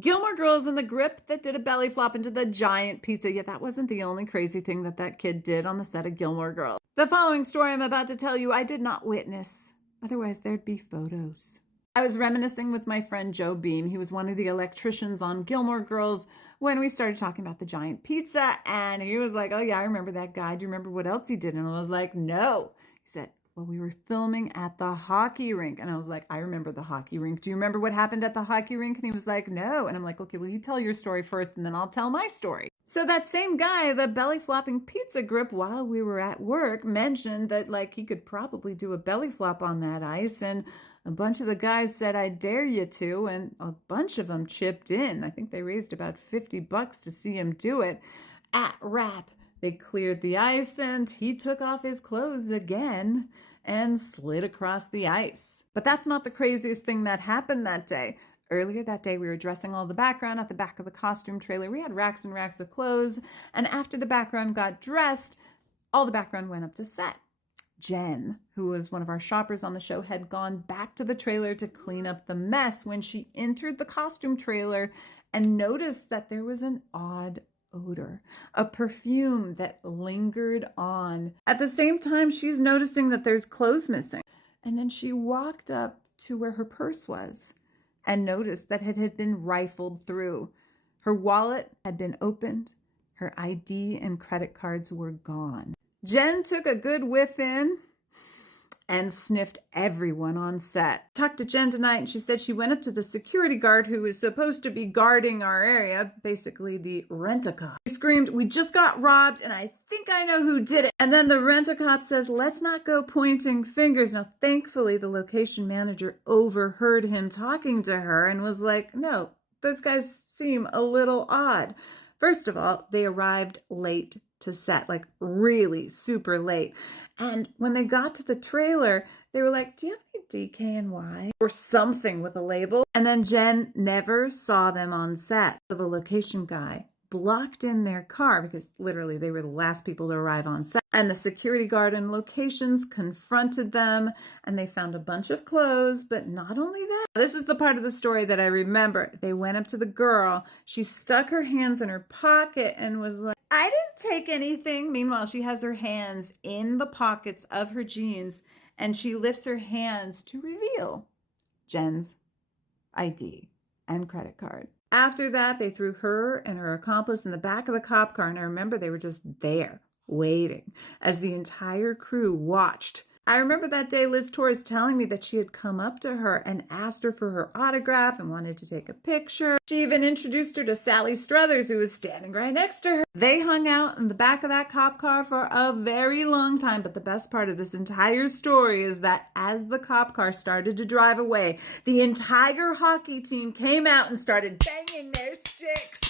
Gilmore Girls in the grip that did a belly flop into the giant pizza. Yeah, that wasn't the only crazy thing that kid did on the set of Gilmore Girls. The following story I'm about to tell you, I did not witness. Otherwise, there'd be photos. I was reminiscing with my friend Joe Beam. He was one of the electricians on Gilmore Girls when we started talking about the giant pizza. And he was like, oh yeah, I remember that guy. Do you remember what else he did? And I was like, no. He said, well, we were filming at the hockey rink. And I was like, I remember the hockey rink. Do you remember what happened at the hockey rink? And he was like, no. And I'm like, okay, well, you tell your story first and then I'll tell my story. So that same guy, the belly flopping pizza grip, while we were at work, mentioned that like he could probably do a belly flop on that ice. And a bunch of the guys said, I dare you to. And a bunch of them chipped in. I think they raised about $50 to see him do it. At wrap, they cleared the ice and he took off his clothes again and slid across the ice. But that's not the craziest thing that happened that day. Earlier that day, we were dressing all the background at the back of the costume trailer. We had racks and racks of clothes. And after the background got dressed, all the background went up to set. Jen, who was one of our shoppers on the show, had gone back to the trailer to clean up the mess when she entered the costume trailer and noticed that there was an odd odor, a perfume that lingered on. At the same time, she's noticing that there's clothes missing. And then she walked up to where her purse was and noticed that it had been rifled through. Her wallet had been opened. Her ID and credit cards were gone. Jen took a good whiff in and sniffed everyone on set. Talked to Jen tonight and she said she went up to the security guard who was supposed to be guarding our area, basically the rent-a-cop. He screamed, we just got robbed and I think I know who did it. And then the rent-a-cop says, let's not go pointing fingers. Now, thankfully, the location manager overheard him talking to her and was like, no, those guys seem a little odd. First of all, they arrived late to set, like really super late. And when they got to the trailer, they were like, do you have any DKNY or something with a label? And then Jen never saw them on set. So the location guy blocked in their car because literally they were the last people to arrive on set. And the security guard in locations confronted them and they found a bunch of clothes, but not only that. This is the part of the story that I remember. They went up to the girl. She stuck her hands in her pocket and was like, I didn't take anything. Meanwhile, she has her hands in the pockets of her jeans and she lifts her hands to reveal Jen's ID and credit card. After that, they threw her and her accomplice in the back of the cop car. And I remember they were just there waiting as the entire crew watched. I remember that day Liz Torres telling me that she had come up to her and asked her for her autograph and wanted to take a picture. She even introduced her to Sally Struthers, who was standing right next to her. They hung out in the back of that cop car for a very long time. But the best part of this entire story is that as the cop car started to drive away, the entire hockey team came out and started banging their sticks.